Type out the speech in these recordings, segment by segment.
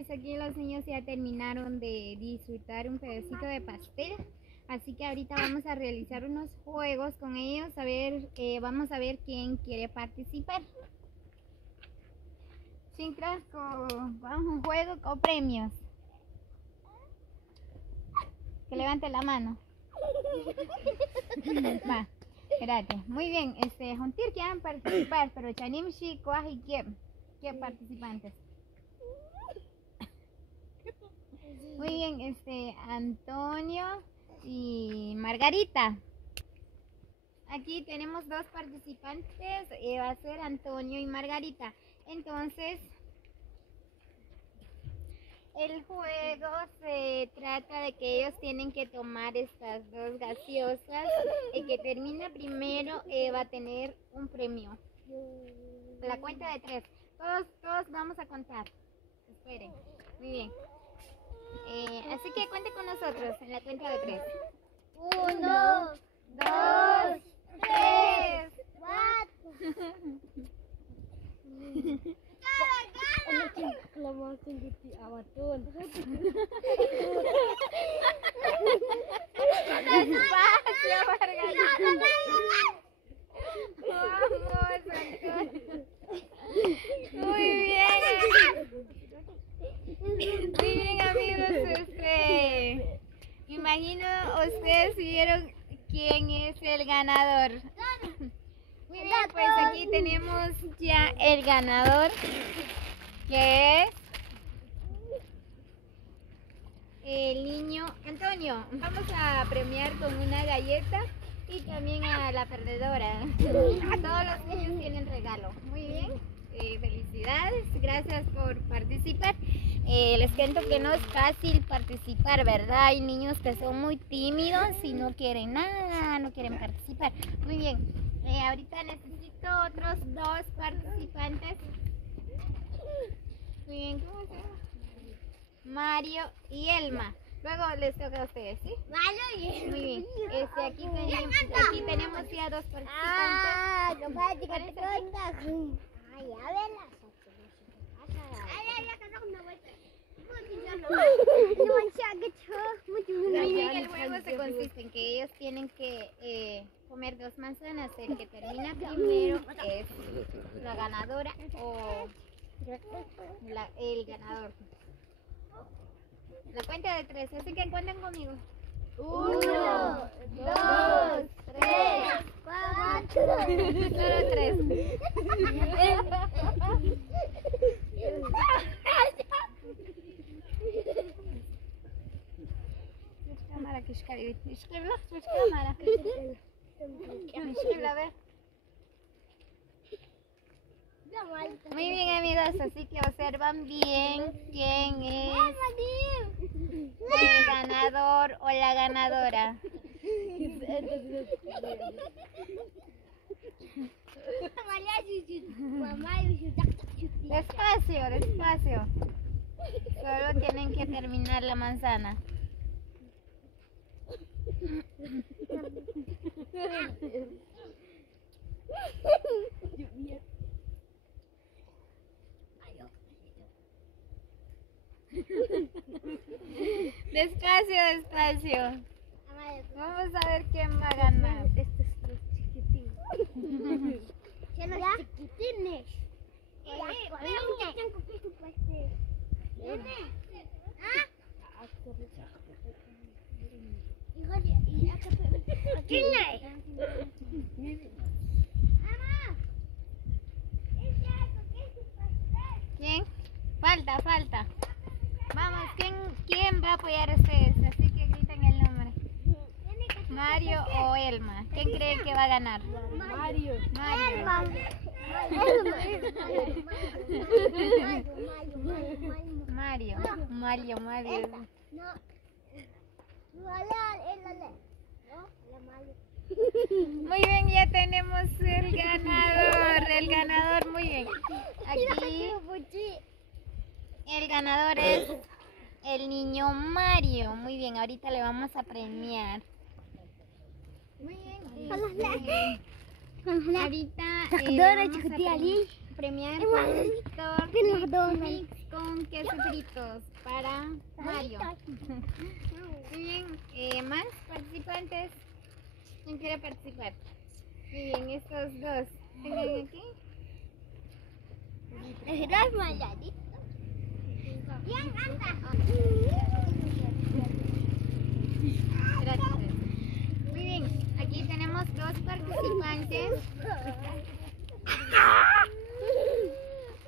pues aquí los niños ya terminaron de disfrutar un pedacito de pastel. Así que ahorita vamos a realizar unos juegos con ellos. Vamos a ver quién quiere participar. Chicas, vamos a un juego con premios. Que levante la mano. Va, espérate. Muy bien, juntir quieren participar, pero chanim shi y ¿qué participantes? Muy bien, Antonio y Margarita. Aquí tenemos dos participantes, va a ser Antonio y Margarita. Entonces, el juego se trata de que ellos tienen que tomar estas dos gaseosas. El que termina primero va a tener un premio. La cuenta de 3. Todos vamos a contar. Esperen. Muy bien. Así que cuente con nosotros en la cuenta de 3. 1, 2, 3. Despacio, Margarita. Vamos, Antonio. Muy bien. Muy bien, amigos. Me imagino ustedes vieron quién es el ganador. Muy bien, pues aquí tenemos ya el ganador, que es el niño Antonio. Vamos a premiar con una galleta y también a la perdedora. A todos los niños tienen regalo. Muy bien, felicidades, gracias por participar. Les cuento que no es fácil participar, ¿verdad? Hay niños que son muy tímidos y no quieren nada, no quieren participar. Muy bien, ahorita necesito otros dos participantes. Muy bien, ¿cómo se llama? Mario y Elma. Luego les toca a ustedes, ¿sí? Mario y Elma. Muy bien. Aquí tenemos ya dos participantes. No puede llegar a contar. Ay, a verla. Muy bien, el juego se consiste en que ellos tienen que comer 2 manzanas. El que termina primero es la ganadora o el ganador. La cuenta de 3, así que cuenten conmigo. 1, 2, 3, 4. Solo 3. Cámara que escribirlo, cámara. A ver. Muy bien, amigos, así que observan bien quién es el ganador o la ganadora. Despacio, despacio. Solo tienen que terminar la manzana. Despacio, despacio. Vamos a ver quién va a ganar. Estos son los chiquitines. Son los chiquitines. ¿Quién? Falta. Vamos, ¿quién va a apoyar a ustedes? Así que griten el nombre. Mario o Elma. ¿Quién cree que va a ganar? Mario. Mario. Muy bien, ya tenemos el ganador, muy bien. Aquí el ganador es el niño Mario. Muy bien, ahorita le vamos a premiar. Muy bien. Ahorita vamos a premiar con Mix con queso fritos para Mario. Muy bien, más participantes. ¿Quién quiere participar? Muy bien, estos dos. Tengan aquí. Los mayaditos. Bien, anda. Gracias. Muy bien, aquí tenemos dos participantes.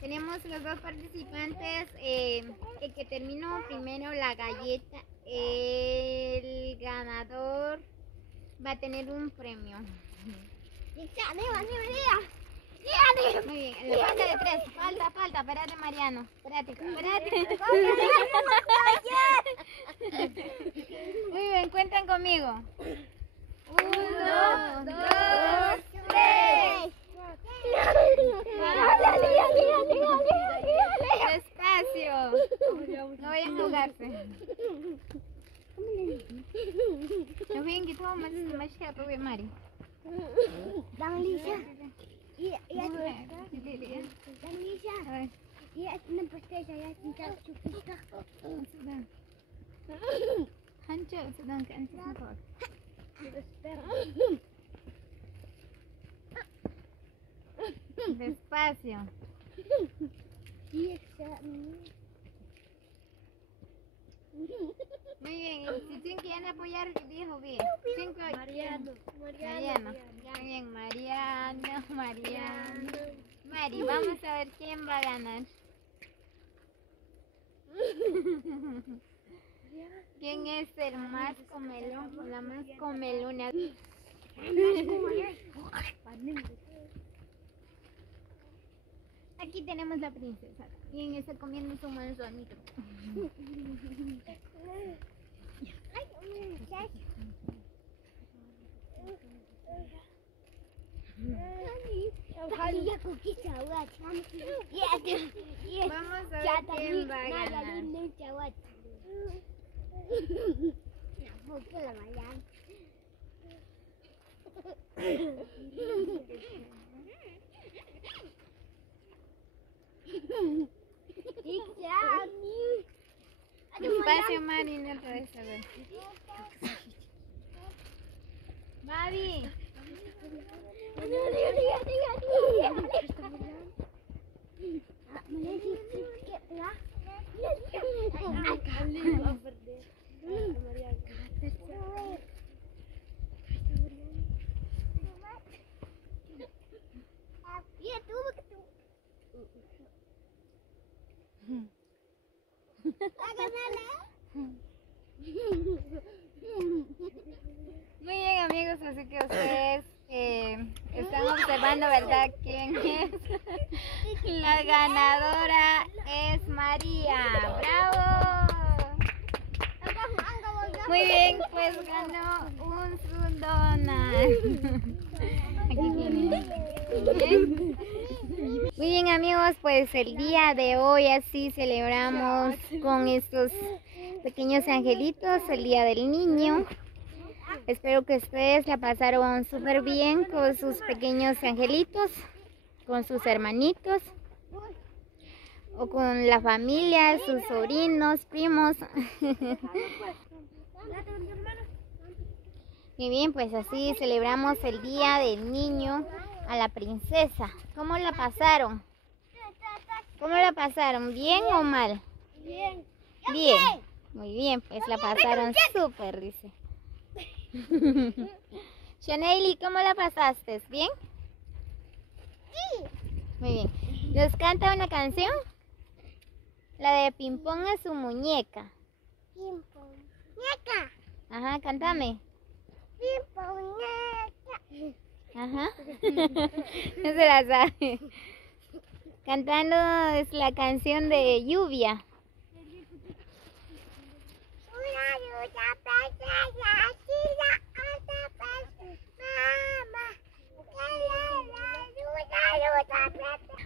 Tenemos los dos participantes. El que terminó primero la galleta, el ganador va a tener un premio. Muy bien, en la falta de tres. Falta, espérate Mariano. Espérate. Muy bien, cuentan conmigo. 1, 2, 3. Despacio. No vayan a ahogarse. No vayan que todo más de Mari. Dan Lisa. Iya, Ay. Dan Lisa. Iya, nampak saya cinta cupika. Hancho, sedang ke ansis motor. Despacio. Iya, Muy bien, y si tienen que apoyar, dijo bien. Mariano. Muy bien, Mariano. Mari, vamos a ver quién va a ganar. ¿Quién es el más comelón o la más comelona? Aquí tenemos la princesa. ¿Quién está comiendo su manzanito? Vamos a ver quién va a ganar. Despacio, Mari, no te des a ver. Mari. Muy bien amigos, así que ustedes están observando, ¿verdad? ¿Quién es? La ganadora es María. ¡Bravo! Muy bien, pues ganó un Sundonut. Aquí tienen. Muy bien amigos, pues el día de hoy así celebramos con estos pequeños angelitos el Día del Niño. Espero que ustedes la pasaron súper bien con sus pequeños angelitos, con sus hermanitos o con la familia, sus sobrinos, primos. Muy bien, pues así celebramos el Día del Niño a la princesa. ¿Cómo la pasaron? ¿Cómo la pasaron? ¿Bien o mal? Bien. Bien. Muy bien, pues la pasaron súper, dice. Chaneli, ¿cómo la pasaste? ¿Bien? Sí. Muy bien. ¿Nos canta una canción? La de Pimpón a su muñeca. Muñeca. Ajá, cántame. Muñeca. Ajá. No se la sabe. Cantando es la canción de Lluvia.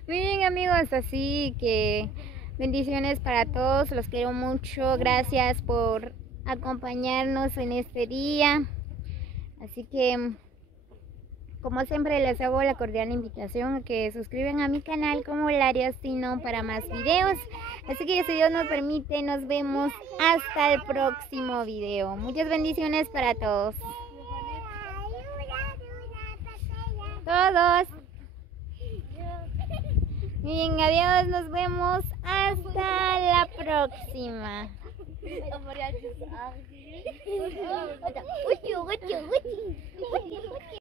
Muy bien amigos, así que bendiciones para todos, los quiero mucho, gracias por acompañarnos en este día, así que Como siempre les hago la cordial invitación a que suscriban a mi canal como Laria Sino para más videos. Así que si Dios nos permite, nos vemos hasta el próximo video. Muchas bendiciones para todos. Todos. Bien, adiós, nos vemos hasta la próxima.